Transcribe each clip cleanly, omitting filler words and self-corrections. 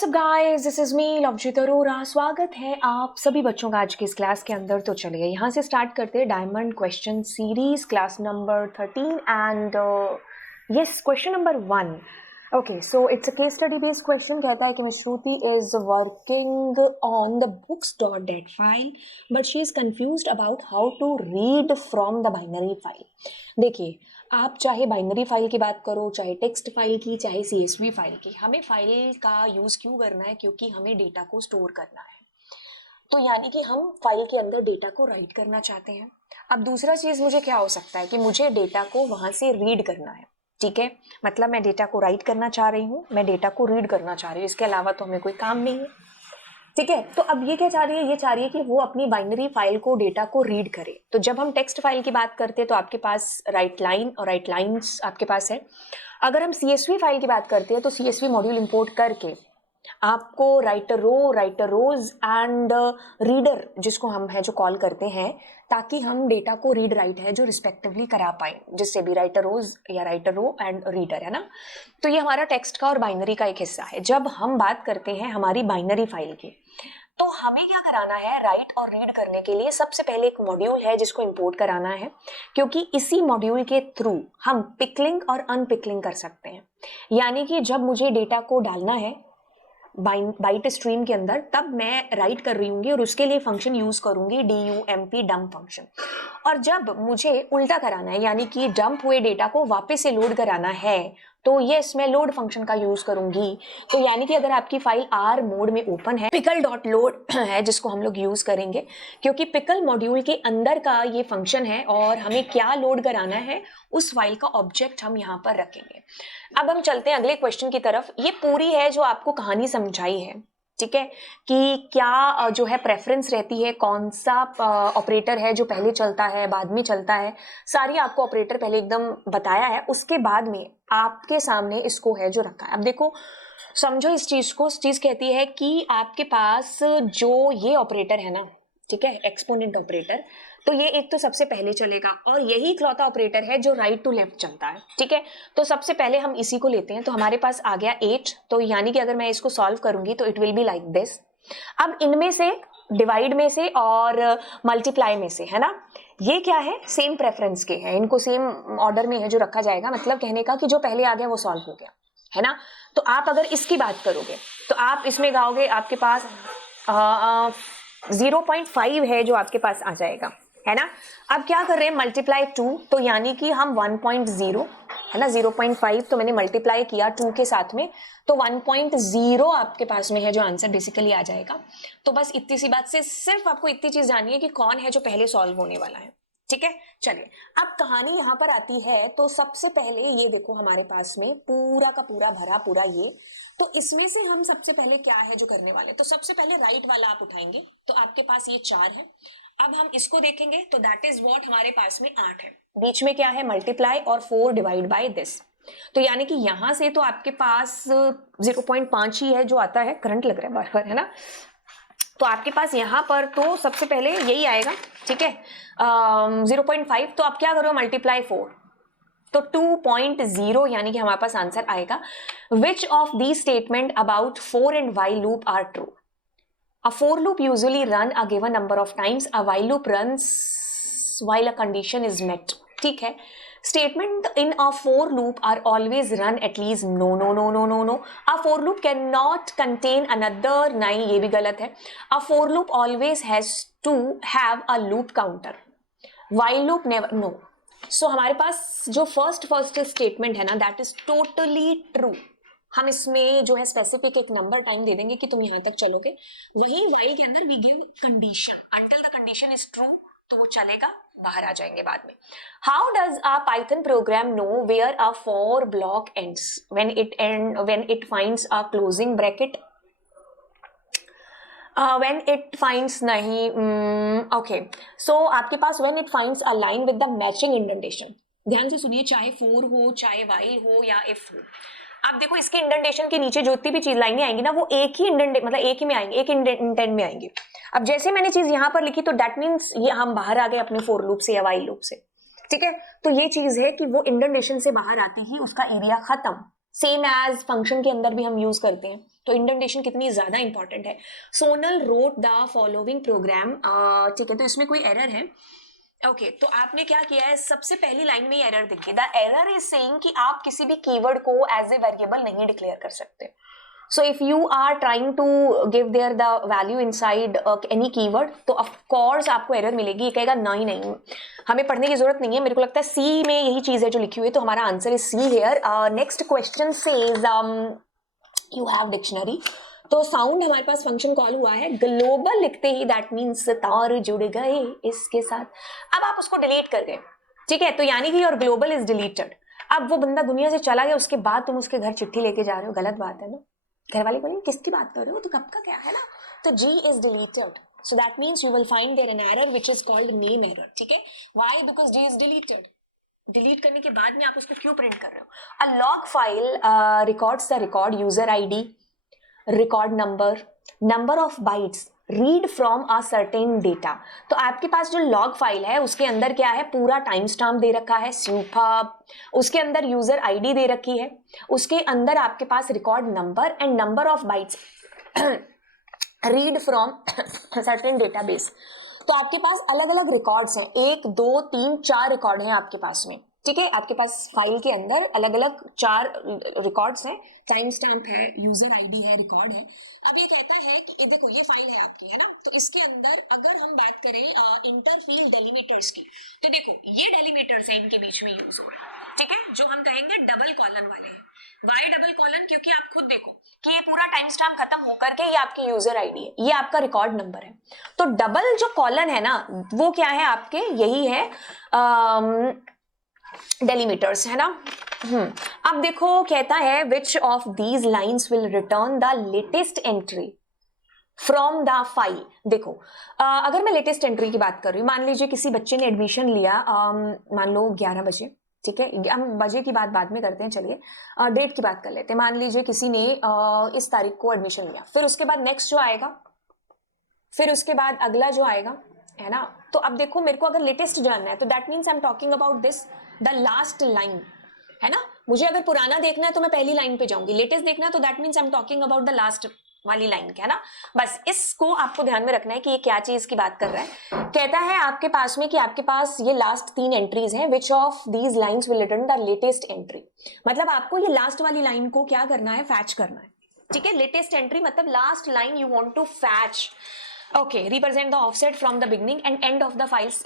WhatsApp guys, this is me Lovejeet Arora. स्वागत है आप सभी बच्चों का आज की इस क्लास के अंदर। तो चलिए यहाँ से स्टार्ट करते हैं diamond question series class number 13 and yes question number 1। Okay, so it's a case study based question. कहता है कि miss Shruti is working on the books dot dat file but she is confused about how to read from the binary file. देखिए, आप चाहे binary file की बात करो, चाहे टेक्स्ट फाइल की, चाहे CSV फाइल की, हमें फाइल का यूज़ क्यों करना है? क्योंकि हमें डेटा को स्टोर करना है। तो यानी कि हम फाइल के अंदर डेटा को राइट करना चाहते हैं। अब दूसरा चीज़ मुझे क्या हो सकता है कि मुझे डेटा को वहाँ से रीड करना है। ठीक है, मतलब मैं डेटा को राइट करना चाह रही हूँ, मैं डेटा को रीड करना चाह रही हूँ, इसके अलावा तो हमें कोई काम नहीं है। ठीक है, तो अब ये क्या चाह रही है? ये चाह रही है कि वो अपनी बाइनरी फाइल को, डेटा को रीड करे। तो जब हम टेक्स्ट फाइल की बात करते हैं तो आपके पास राइट लाइन और राइट लाइंस आपके पास है। अगर हम CSV फाइल की बात करते हैं तो CSV मॉड्यूल इंपोर्ट करके आपको writer row, writer rows and reader, जिसको हम है जो कॉल करते हैं, ताकि हम डेटा को रीड राइट है जो रिस्पेक्टिवली करा पाए, जिससे भी राइटर रोज या राइटर रो एंड रीडर है ना। तो ये हमारा टेक्स्ट का और बाइनरी का एक हिस्सा है। जब हम बात करते हैं हमारी बाइनरी फाइल की, तो हमें क्या कराना है? राइट और रीड करने के लिए सबसे पहले एक मॉड्यूल है जिसको इंपोर्ट कराना है, क्योंकि इसी मॉड्यूल के थ्रू हम पिकलिंग और अनपिकलिंग कर सकते हैं। यानी कि जब मुझे डेटा को डालना है बाइट स्ट्रीम के अंदर, तब मैं राइट कर रही हूँगी और उसके लिए फंक्शन यूज करूंगी DUMP डंप फंक्शन। और जब मुझे उल्टा कराना है, यानी कि डंप हुए डेटा को वापस से लोड कराना है, तो यस मैं लोड फंक्शन का यूज करूंगी। तो यानी कि अगर आपकी फाइल R मोड में ओपन है, पिकल डॉट लोड है जिसको हम लोग यूज करेंगे, क्योंकि पिकल मॉड्यूल के अंदर का ये फंक्शन है और हमें क्या लोड कराना है उस फाइल का ऑब्जेक्ट हम यहाँ पर रखेंगे। अब हम चलते हैं अगले क्वेश्चन की तरफ। ये पूरी है जो आपको कहानी समझाई है, ठीक है, कि क्या जो है प्रेफरेंस रहती है, कौन सा ऑपरेटर है जो पहले चलता है बाद में चलता है, सारी आपको ऑपरेटर पहले एकदम बताया है। उसके बाद में आपके सामने इसको है जो रखा है। अब देखो, समझो इस चीज को। इस चीज कहती है कि आपके पास जो ये ऑपरेटर है ना, ठीक है, एक्सपोनेंट ऑपरेटर, तो ये एक तो सबसे पहले चलेगा और यही इकलौता ऑपरेटर है जो राइट टू लेफ्ट चलता है। ठीक है, तो सबसे पहले हम इसी को लेते हैं। तो हमारे पास आ गया 8। तो यानी कि अगर मैं इसको सॉल्व करूंगी तो it will be like this. अब इनमें से डिवाइड में से और मल्टीप्लाई में से, है ना, ये क्या है? सेम प्रेफरेंस के हैं, इनको सेम ऑर्डर में है जो रखा जाएगा। मतलब कहने का कि जो पहले आ गया वो सॉल्व हो गया, है ना। तो आप अगर इसकी बात करोगे तो आप इसमें गाओगे, आपके पास 0.5 है जो आपके पास आ जाएगा, है ना। अब क्या कर रहे हैं? मल्टीप्लाई 2, तो यानी कि हम 1.0, है ना, 0.5 तो मैंने मल्टीप्लाई किया 2 के साथ में, तो 1.0 आपके पास में है जो आंसर बेसिकली आ जाएगा। तो बस इतनी सी बात से सिर्फ आपको इतनी चीज जाननी है कि कौन है जो पहले सॉल्व होने वाला है। ठीक है, चलिए अब कहानी यहाँ पर आती है। तो सबसे पहले ये देखो, हमारे पास में पूरा का पूरा भरा पूरा ये, तो इसमें से हम सबसे पहले क्या है जो करने वाले, तो सबसे पहले राइट वाला आप उठाएंगे। तो आपके पास ये 4 है। अब हम इसको देखेंगे तो दैट इज व्हाट, हमारे पास में 8 है। बीच में क्या है? मल्टीप्लाई और 4 डिवाइड बाय दिस। तो यानी कि यहां से तो आपके पास 0.5 ही है जो आता है। करंट लग रहा है बार बार, है ना। तो आपके पास यहाँ पर तो सबसे पहले यही आएगा, ठीक है, 0.5। तो आप क्या करो? मल्टीप्लाई 4, तो 2.0, यानी कि हमारे पास आंसर आएगा। Which of the statement about for and while loop are true? A for loop usually run a given number of times. A while loop runs while a condition is met. ठीक है, statement in a for loop are always run at least no. A for loop cannot contain another, नहीं ये भी गलत है। A for loop always has to have a loop counter. While loop never, no. So हमारे पास जो first statement है ना, that is totally true। हम इसमें जो है स्पेसिफिक एक नंबर टाइम दे देंगे कि तुम यहां तक चलोगे। वही वाइल के अंदर we give condition, until the condition is true, तो वो चलेगा, बाहर आ जाएंगे बाद में। How does a Python program know where a for block ends when it finds a closing bracket? When it finds नहीं, ओके, सो आपके पास when it finds a line with the matching indentation. ध्यान से सुनिए, चाहे four हो, चाहे while हो या इफ हो। आप देखो, इसके इंडेंटेशन के नीचे जो इतनी भी चीज लाइनें आएंगी ना, वो एक ही इंडेंट, मतलब एक ही में आएंगे, एक इंडेंट में आएंगे। अब जैसे मैंने चीज यहाँ पर लिखी तो दैट मीन्स ये हम बाहर आ गए अपने फोर लूप से या वाइल लूप से। ठीक है, तो ये चीज है कि वो इंडेंटेशन से बाहर आते ही उसका एरिया खत्म, सेम एज फंक्शन के अंदर भी हम यूज करते हैं। तो इंडेंटेशन कितनी ज्यादा इंपॉर्टेंट है। Sonal wrote the following programme, ठीक है, तो इसमें कोई एरर है। ओके, तो आपने क्या किया है, सबसे पहली लाइन में एरर देखिए, द एरर इज सेइंग कि आप किसी भी कीवर्ड को एज ए वेरिएबल नहीं डिक्लेयर कर सकते। So if you are trying to give there the value inside any keyword, तो of course आपको एरर मिलेगी। ये कहेगा नहीं नहीं, हमें पढ़ने की जरूरत नहीं है, मेरे को लगता है सी में यही चीज है जो लिखी हुई है, तो हमारा answer is C here. Next question says you have dictionary. तो साउंड हमारे पास फंक्शन कॉल हुआ है, ग्लोबल लिखते ही दैट मीन्स तार जुड़ गए इसके साथ। अब आप उसको डिलीट कर गए, ठीक है, तो यानी कि योर ग्लोबल इज डिलीटेड। अब वो बंदा दुनिया से चला गया, उसके बाद तुम उसके घर चिट्ठी लेके जा रहे हो, गलत बात है ना। घर वाले बोलेंगे किसकी बात कर रहे हो, तो कब का क्या है ना। तो G is deleted, so that means you will find there an error which is called name error, ठीक है। Why? Because G is deleted. Delete करने के बाद में आप उसको क्यों प्रिंट कर रहे हो। A log file records the record user ID, record number, number of bytes, read from a certain data. तो आपके पास जो लॉग फाइल है उसके अंदर क्या है, पूरा टाइम स्टाम्प दे रखा है, सुपर्ब, उसके अंदर यूजर आईडी दे रखी है, उसके अंदर आपके पास record number and number of bytes, read from certain database. तो आपके पास अलग अलग रिकॉर्ड्स हैं, 1 2 3 4 रिकॉर्ड हैं आपके पास में, ठीक है। आपके पास फाइल के अंदर अलग अलग 4 रिकॉर्ड्स हैं, टाइम स्टैम्प है, यूजर आईडी है, रिकॉर्ड है। अब ये कहता है कि देखो ये फाइल है आपकी, है ना, तो इसके अंदर अगर हम बात करें इंटरफील्ड डेलीमीटर्स की, तो देखो ये डेलीमीटर्स है, इनके बीच में यूज हो रहा है, ठीक है, जो हम कहेंगे डबल कॉलन वाले हैं। Why double colon? क्योंकि आप खुद देखो कि ये पूरा टाइम स्टैम्प खत्म होकर के ये आपकी यूजर आईडी है, ये आपका रिकॉर्ड नंबर है। तो डबल जो कॉलन है ना, वो क्या है आपके, यही है डेलीमीटर्स, है ना। अब देखो कहता है which of these lines will return the latest entry from the file. देखो अगर मैं लेटेस्ट एंट्री की बात कर रही हूँ, मान लीजिए किसी बच्चे ने एडमिशन लिया, मान लो 11 बजे, ठीक है, हम बजे की बात बाद में करते हैं, चलिए डेट की बात कर लेते हैं। मान लीजिए किसी ने इस तारीख को एडमिशन लिया, फिर उसके बाद नेक्स्ट जो आएगा, फिर उसके बाद अगला जो आएगा, है ना। तो अब देखो मेरे को अगर लेटेस्ट जानना है तो that means I am talking about this the last line, है ना। मुझे अगर पुराना देखना है तो मैं पहली लाइन पे जाऊंगी, लेटेस्ट देखना है तो that means I am talking about the last वाली लाइन, है ना। बस इसको आपको ध्यान में रखना है कि ये क्या चीज की बात कर रहा है। कहता है आपके पास में कि आपके पास ये लास्ट 3 एंट्रीज हैं, which of these lines will return the latest entry. मतलब आपको ये लास्ट वाली लाइन को क्या करना है, फैच करना है, ठीक है। लेटेस्ट एंट्री मतलब last line you want to fetch. Okay, represent the offset from the beginning and end of the files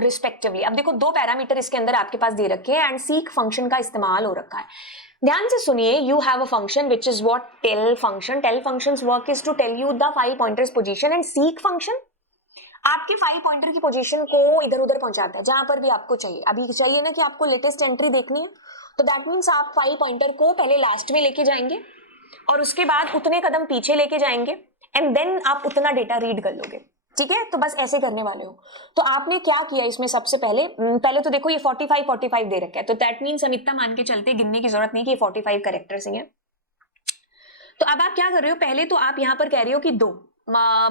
respectively. अब देखो 2 पैरामीटर इसके अंदर आपके पास दे रखे हैं एंड सीक फंक्शन का इस्तेमाल हो रखा है। ध्यान से सुनिए, you have a function which is what, tell function. Tell functions work is to tell you the file pointers position and seek function आपके फाइल पॉइंटर की पोजीशन को इधर उधर पहुंचाता है जहां पर भी आपको चाहिए। अभी चाहिए ना कि आपको लेटेस्ट एंट्री देखनी है, तो दैट मीन्स आप फाइल पॉइंटर को पहले लास्ट में लेके जाएंगे और उसके बाद उतने कदम पीछे लेके जाएंगे एंड देन आप उतना डेटा रीड कर लोगे, ठीक है। तो बस ऐसे करने वाले हो। तो आपने क्या किया इसमें, सबसे पहले तो देखो ये 45 दे रखा है, तो दैट मीन्स हम इतना मान के चलते, गिनने की जरूरत नहीं कि 45 कैरेक्टर्स ही हैं। तो अब आप क्या कर रहे हो, पहले तो आप यहां पर कह रहे हो कि 2,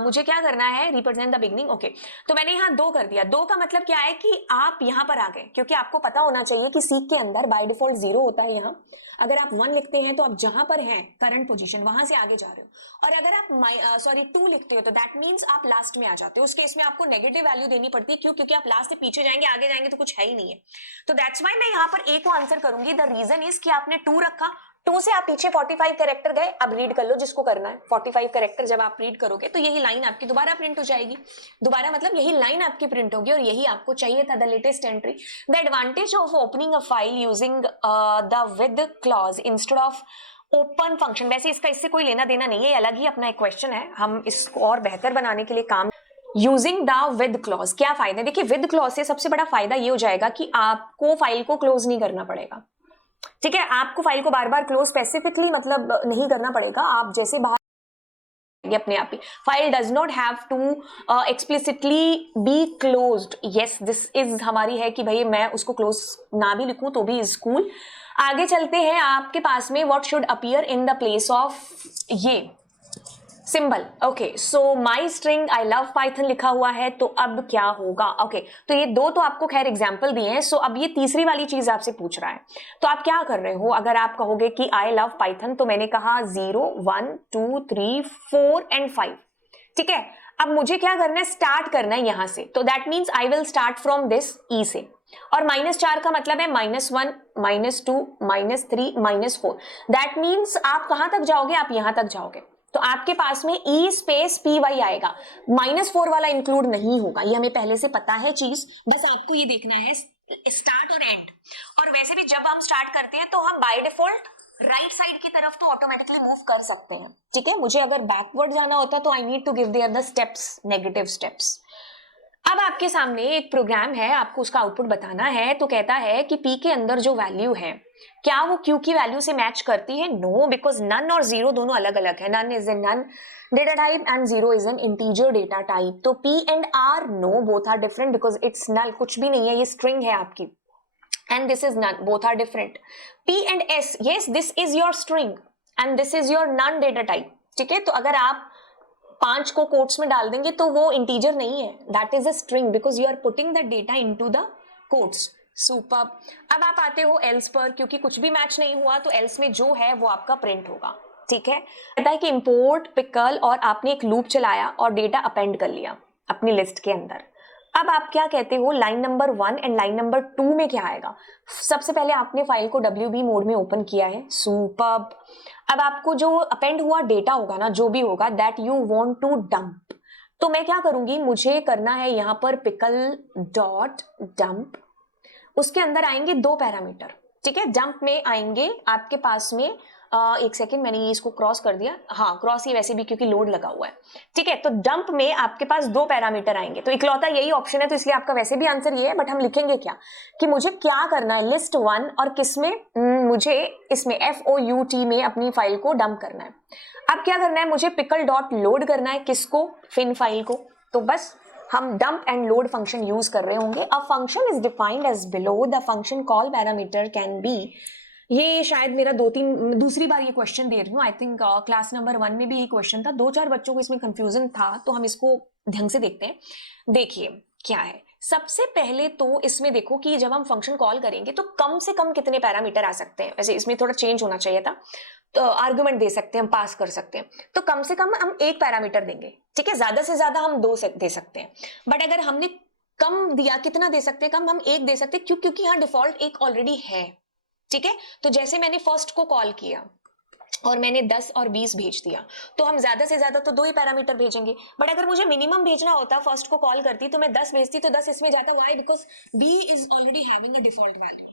मुझे क्या करना है, रिप्रेजेंट द बिगनिंग। ओके, तो मैंने यहाँ 2 कर दिया। 2 का मतलब क्या है कि आप यहाँ पर आ गए, क्योंकि आपको पता होना चाहिए कि सीक के अंदर बाय डिफॉल्ट 0 होता है। यहाँ अगर आप 1 लिखते हैं तो आप जहां पर हैं करंट पोजीशन वहां से आगे जा रहे हो, और अगर आप 2 लिखते हो तो दैट मीन्स आप लास्ट में आ जाते हो। उस केस में आपको नेगेटिव वैल्यू देनी पड़ती है, क्यों? क्योंकि आप लास्ट से पीछे जाएंगे, आगे जाएंगे तो कुछ है ही नहीं है। तो दैट्स वाई मैं यहाँ पर ए को आंसर करूंगी। द रीजन इज कि आपने 2 रखा, 2 से आप पीछे 45 कैरेक्टर गए। अब रीड कर लो जिसको करना है। 45 कैरेक्टर जब आप रीड करोगे तो यही लाइन आपकी दोबारा प्रिंट हो जाएगी। दोबारा मतलब यही लाइन आपकी प्रिंट होगी और यही आपको चाहिए था, the latest entry. The advantage of opening a file using the with clause instead of open function. वैसे इसका इससे कोई लेना देना नहीं है, अलग ही अपना एक क्वेश्चन है, हम इसको और बेहतर बनाने के लिए काम। यूजिंग द विद क्लॉज क्या फायदा है? देखिए, विद क्लॉज से सबसे बड़ा फायदा ये हो जाएगा कि आपको फाइल को क्लोज नहीं करना पड़ेगा, ठीक है। आपको फाइल को बार बार क्लोज स्पेसिफिकली मतलब नहीं करना पड़ेगा। आप जैसे बाहर अपने आप ही, file does not have to explicitly be closed. Yes, this is हमारी है कि भाई मैं उसको क्लोज ना भी लिखूं तो भी इज कूल। आगे चलते हैं, आपके पास में what should appear in the place of ये symbol, okay, so my string I love Python लिखा हुआ है, तो अब क्या होगा? ओके, तो ये दो तो आपको खैर एग्जाम्पल दिए हैं, सो अब ये तीसरी वाली चीज आपसे पूछ रहा है, तो आप क्या कर रहे हो? अगर आप कहोगे कि आई लव पाइथन, तो मैंने कहा 0 1 2 3 4 एंड 5, ठीक है। अब मुझे क्या करना है? स्टार्ट करना है यहां से, तो that means I will start from this E से, और -4 का मतलब है -1 -2 -3 -4, दैट मीन्स आप कहां तक जाओगे? आप यहां तक जाओगे, तो आपके पास में ई स्पेस पी वाई आएगा, -4 वाला इंक्लूड नहीं होगा, ये हमें पहले से पता है चीज, बस आपको ये देखना है स्टार्ट और एंड। और वैसे भी जब हम स्टार्ट करते हैं तो हम बाय डिफॉल्ट राइट साइड की तरफ तो ऑटोमेटिकली मूव कर सकते हैं, ठीक है। मुझे अगर बैकवर्ड जाना होता तो I need to give there the steps, negative steps. अब आपके सामने एक प्रोग्राम है, आपको उसका आउटपुट बताना है, तो कहता है कि पी के अंदर जो वैल्यू है क्या वो क्यू की वैल्यू से मैच करती है? नो, बिकॉज नन और जीरो दोनों अलग अलग है, none is an none data type and zero is an integer data type. तो P and R, no, both are different because it's null, कुछ भी नहीं है, ये स्ट्रिंग है आपकी, and this is none, both are different. P and S, yes, this is your string and this is your none data type, ठीक है। तो अगर आप 5 को कोट्स में डाल देंगे तो वो इंटीजर नहीं है, that is a string because you are putting the data into the quotes. Superb. अब आप आते हो एल्स पर, क्योंकि कुछ भी मैच नहीं हुआ तो एल्स में जो है वो आपका प्रिंट होगा, ठीक है। कहता है कि इंपोर्ट पिकल, और आपने एक लूप चलाया और डेटा अपेंड कर लिया अपनी लिस्ट के अंदर। अब आप क्या कहते हो? Line number 1 and line number 2 में क्या आएगा? सबसे पहले आपने फाइल को WB मोड में ओपन किया है, सुपर्ब। अब आपको जो अपेंड हुआ डेटा होगा ना, जो भी होगा, that you want to dump, तो मैं क्या करूंगी? मुझे करना है यहाँ पर पिकल डॉट डंप, उसके अंदर आएंगे 2 पैरामीटर, ठीक है। डंप में आएंगे आपके पास में एक सेकेंड, मैंने ये इसको क्रॉस कर दिया, हाँ क्रॉस ही वैसे भी क्योंकि लोड लगा हुआ है, ठीक है। तो डंप में आपके पास 2 पैरामीटर आएंगे, तो इकलौता यही ऑप्शन है, तो इसलिए आपका वैसे भी आंसर ये है, बट हम लिखेंगे क्या कि मुझे क्या करना है? लिस्ट 1 और किसमें? मुझे इसमें FOUT में अपनी फाइल को डंप करना है। अब क्या करना है? मुझे पिकल डॉट लोड करना है, किसको? फिन फाइल को। तो बस हम dump and load function use कर रहे होंगे। A function is defined as below, the function call parameter can be, ये शायद मेरा दूसरी बार ये क्वेश्चन दे रही हूँ, आई थिंक क्लास नंबर 1 में भी ये क्वेश्चन था, 2-4 बच्चों को इसमें कंफ्यूजन था, तो हम इसको ढंग से देखते हैं। देखिए क्या है, सबसे पहले तो इसमें देखो कि जब हम फंक्शन कॉल करेंगे तो कम से कम कितने पैरामीटर आ सकते हैं। वैसे इसमें थोड़ा चेंज होना चाहिए था, तो आर्गुमेंट दे सकते हैं, हम पास कर सकते हैं, तो कम से कम हम 1 पैरामीटर देंगे, ठीक है। ज्यादा से ज्यादा हम 2 दे सकते हैं, बट अगर हमने कम दिया, कितना दे सकते हैं? कम हम 1 दे सकते हैं, क्योंकि यहाँ डिफॉल्ट 1 ऑलरेडी है, ठीक है। तो जैसे मैंने फर्स्ट को कॉल किया और मैंने 10 और 20 भेज दिया, तो हम ज्यादा से ज्यादा तो 2 ही पैरामीटर भेजेंगे, बट अगर मुझे मिनिमम भेजना होता, फर्स्ट को कॉल करती तो मैं 10 भेजती, तो 10 इसमें जाता, why? Because B is already having a default value,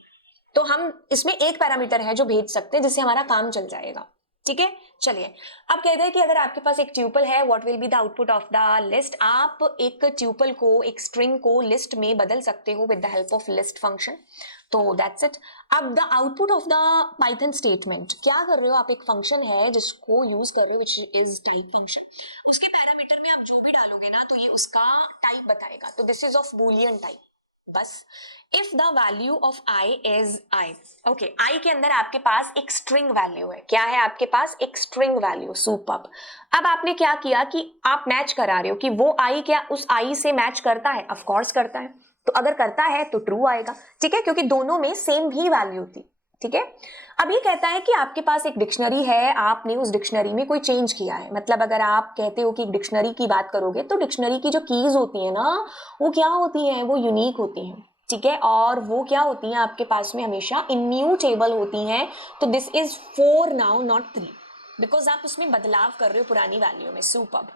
तो हम इसमें 1 पैरामीटर है जो भेज सकते हैं, जिससे हमारा काम चल जाएगा, ठीक है। चलिए अब कहते हैं कि अगर आपके पास एक ट्यूपल है, what will be the output of the list. आप एक ट्यूपल को, एक स्ट्रिंग को लिस्ट में बदल सकते हो with the help of list function, तो दैट्स इट। अब the output of the Python statement, क्या कर रहे हो आप? एक फंक्शन है जिसको यूज कर रहे हो, विच इज टाइप फंक्शन, उसके पैरामीटर में आप जो भी डालोगे ना, तो ये उसका टाइप बताएगा, तो this is of Boolean type, बस। If the value of I is I, okay, I के अंदर आपके पास एक स्ट्रिंग वैल्यू है, क्या है आपके पास? एक स्ट्रिंग वैल्यू, सुपर्ब। अब आपने क्या किया कि आप मैच करा रहे हो कि वो आई क्या उस आई से मैच करता है? ऑफ कोर्स करता है, तो अगर करता है तो ट्रू आएगा, ठीक है, क्योंकि दोनों में सेम ही वैल्यू थी, ठीक है। अब ये कहता है कि आपके पास एक डिक्शनरी है, आपने उस डिक्शनरी में कोई चेंज किया है, मतलब अगर आप कहते हो कि डिक्शनरी की बात करोगे तो डिक्शनरी की जो कीज होती है ना, वो क्या होती हैं? वो यूनिक होती हैं, ठीक है, और वो क्या होती हैं? आपके पास में हमेशा इम्यूटेबल होती हैं, तो this is 4 now not 3, because आप उसमें बदलाव कर रहे हो पुरानी वैल्यू में, सुपर्ब।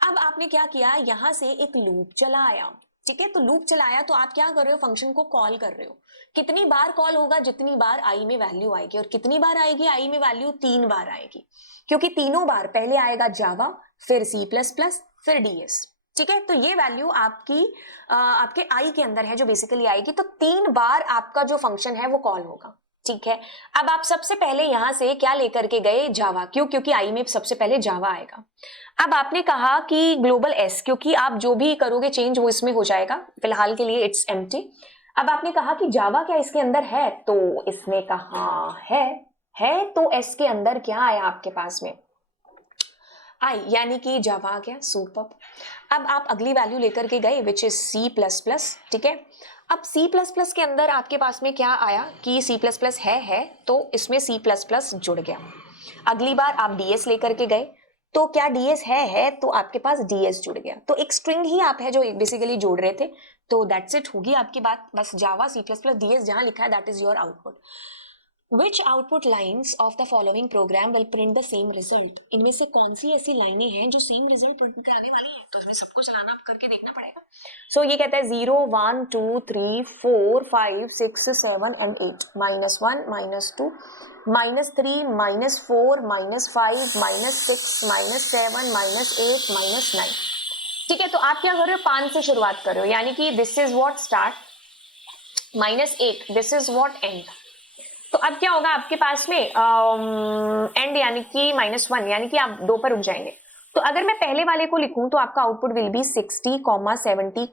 अब आपने क्या किया? यहां से एक लूप चलाया, ठीक है, तो लूप चलाया तो आप क्या कर रहे हो? फंक्शन को कॉल कर रहे हो। कितनी बार कॉल होगा? जितनी बार आई में वैल्यू आएगी, और कितनी बार आएगी आई में वैल्यू? 3 बार आएगी, क्योंकि तीनों बार पहले आएगा जावा, फिर C++, फिर DS, ठीक है। तो ये वैल्यू आपके आई के अंदर है जो बेसिकली आएगी, तो 3 बार आपका जो फंक्शन है वो कॉल होगा, ठीक है। अब आप सबसे पहले यहां से क्या लेकर के गए? जावा, क्यों? क्योंकि आई में सबसे पहले जावा आएगा। अब आपने कहा कि ग्लोबल S, क्योंकि आप जो भी करोगे चेंज वो इसमें हो जाएगा, फिलहाल के लिए इट्स एम्प्टी। अब आपने कहा कि जावा क्या इसके अंदर है? तो इसने कहा है, तो S के अंदर क्या आया आपके पास में? आई यानी कि जावा आ गया, सुपर। अब आप अगली वैल्यू लेकर के गए which is C plus plus, ठीक है। अब सी प्लस प्लस के अंदर आपके पास में क्या आया कि सी प्लस प्लस है तो इसमें सी प्लस प्लस जुड़ गया। अगली बार आप डीएस लेकर के गए तो क्या डीएस है तो आपके पास डीएस जुड़ गया। तो एक स्ट्रिंग ही आप है जो बेसिकली जोड़ रहे थे। तो दैट्स इट, होगी आपकी बात। बस जावा सी प्लस प्लस डीएस जहां लिखा है that is your output. Which output lines of the following program will print the same result? इनमें से कौन सी ऐसी लाइनें हैं जो सेम रिजल्ट प्रिंट कराने वाली हैं? तो इसमें सबको चलाना करके देखना पड़ेगा। सो ये कहता है 0 1 2 3 4 5 6 7 एंड 8 -1 -2 -3 -4 -5 -6 -7 -8 -9। ठीक है, तो आप क्या कर रहे हो, 5 से शुरुआत कर रहे हो, यानी कि this is what start -8 this is what and. तो अब क्या होगा आपके पास में एंड यानी कि -1 यानी कि आप 2 पर रुक जाएंगे। तो अगर मैं पहले वाले को लिखूं तो आपका आउटपुट विल बी 60, 70,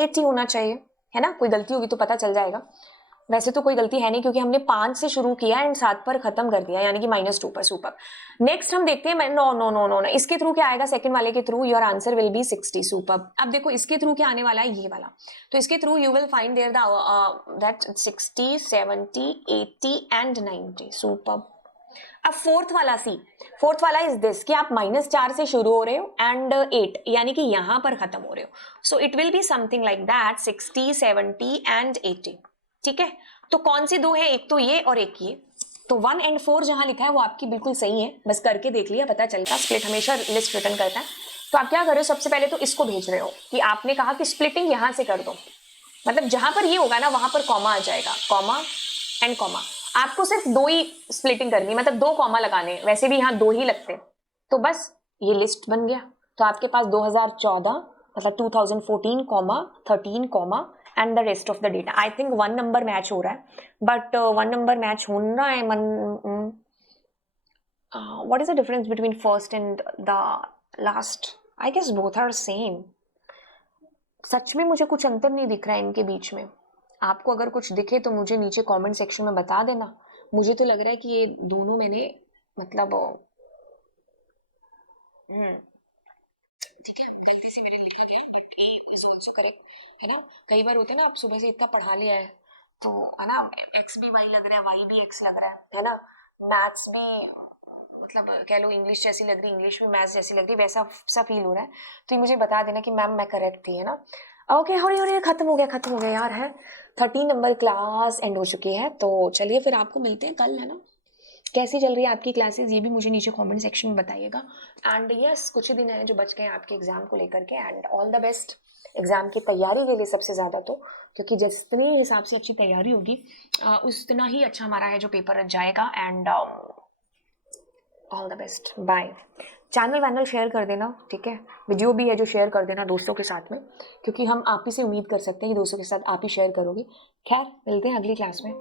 80 होना चाहिए, है ना। कोई गलती होगी तो पता चल जाएगा। वैसे तो कोई गलती है नहीं क्योंकि हमने 5 से शुरू किया एंड 7 पर खत्म कर दिया, यानी कि -2 पर। सुपर। नेक्स्ट हम देखते हैं, नो नो नो नो, इसके थ्रू क्या आएगा, सेकंड वाले के through your answer will be 60। Super. अब देखो इसके थ्रू क्या आने वाला है, ये वाला। तो इसके through you will find there that 60, 70, 80 and 90। Super. अब फोर्थ वाला इज दिस कि आप -4 से शुरू हो रहे हो एंड 8 यानी कि यहां पर खत्म हो रहे हो। So it will be something like that 60, 70 and 80। ठीक है, तो कौन सी दो है, एक तो ये और एक ये। तो 1 एंड 4 जहां लिखा है वो आपकी बिल्कुल सही है, बस करके देख लिया पता चलता। स्प्लिट हमेशा लिस्ट रिटर्न करता है। तो आप क्या कर रहे हो, सबसे पहले तो इसको भेज रहे हो कि आपने कहा कि स्प्लिटिंग यहां से कर दो, मतलब जहां पर ये होगा ना वहां पर कॉमा आ जाएगा, कॉमा एंड कॉमा। आपको सिर्फ 2 ही स्प्लिटिंग करनी, मतलब 2 कॉमा लगाने, वैसे भी यहाँ 2 ही लगते। तो बस ये लिस्ट बन गया। तो आपके पास 2014 मतलब 2014 comma 13 comma and the rest of the data. I think 1 number match हो रहा है, बट 1 नंबर मैच होना है what is the difference between first and the last? I guess both are same. सच में मुझे कुछ अंतर नहीं दिख रहा है इनके बीच में। आपको अगर कुछ दिखे तो मुझे नीचे कमेंट सेक्शन में बता देना। मुझे तो लग रहा है कि ये दोनों मैंने मतलब ठीक है, गलती से मैंने लिख दिया ए इज आल्सो करेक्ट, है ना। कई बार होता है ना, आप सुबह से इतना पढ़ा लिया है तो है ना, एक्स भी वाई लग रहा है, वाई भी एक्स लग रहा है ना। मैथ्स भी मतलब कह लो इंग्लिश जैसी लग रही, इंग्लिश भी मैथ्स जैसी लग रही, वैसा सा फील हो रहा है। तो ये मुझे बता देना कि मैम मैं करेक्ट थी, है ना। ओके, हो खत्म हो गया यार। है 13 नंबर क्लास एंड हो चुकी है। तो चलिए फिर आपको मिलते हैं कल, है ना। कैसी चल रही है आपकी क्लासेस ये भी मुझे नीचे कमेंट सेक्शन में बताइएगा। एंड यस, कुछ ही दिन हैं जो बच गए हैं आपके एग्जाम को लेकर के, and all the best exam की तैयारी के लिए सबसे ज़्यादा। तो क्योंकि जितने हिसाब से अच्छी तैयारी होगी उतना ही अच्छा हमारा है जो पेपर जाएगा। And all the best, bye. Channel share कर देना, ठीक है। वीडियो भी है जो शेयर कर देना दोस्तों के साथ में, क्योंकि हम आप ही से उम्मीद कर सकते हैं कि दोस्तों के साथ आप ही शेयर करोगे। खैर, मिलते हैं अगली क्लास में।